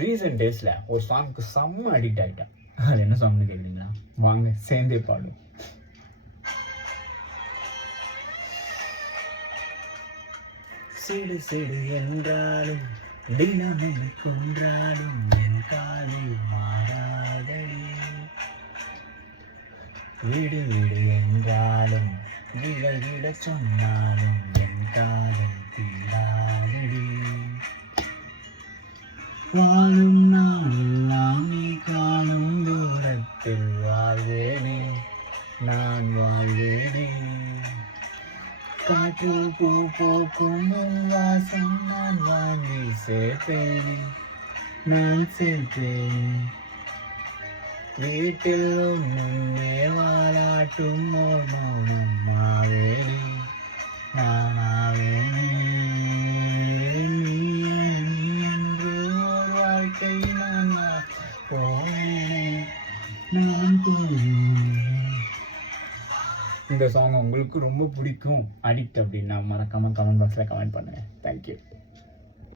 Recent டேஸில் ஒரு சாங்க்கு செம்ம அடிக்ட் ஆகிட்டேன். அது என்ன சாங்னு கேட்குறீங்களா? வாங்க சேர்ந்தே பாடும். சிடு சிடு என்றாலும் தினமும் கொன்றாலும் என் காதல் மாறாதடி. விடு விடு என்றாலும் விலை விட சொன்னாலும் என் காதல் தீராதடி. வாழும் நாளெல்லாம் நீ காணும் தூரத்தில் வாழ்வேனே, நான் வாழ்வேனே. காற்று பூ போக்கும் வாசம் நான் வாங்கி சேர்ப்பேனே, நான் சேர்ப்பேனே. வீட்டில் முன்னே வாழாட்டும் ஓர் மௌனம் ஆவேனே, நான் ஆவேனே. நீ என்று ஓர் வாழ்க்கை நான் போவேனே, நான் போவேனே. இந்த சாங் உங்களுக்கு ரொம்ப பிடிக்கும், அடிக்ட் அப்படின்னா மறக்காமல் கமெண்ட் பாக்ஸில் கமெண்ட் பண்ணுங்கள். தேங்க்யூ.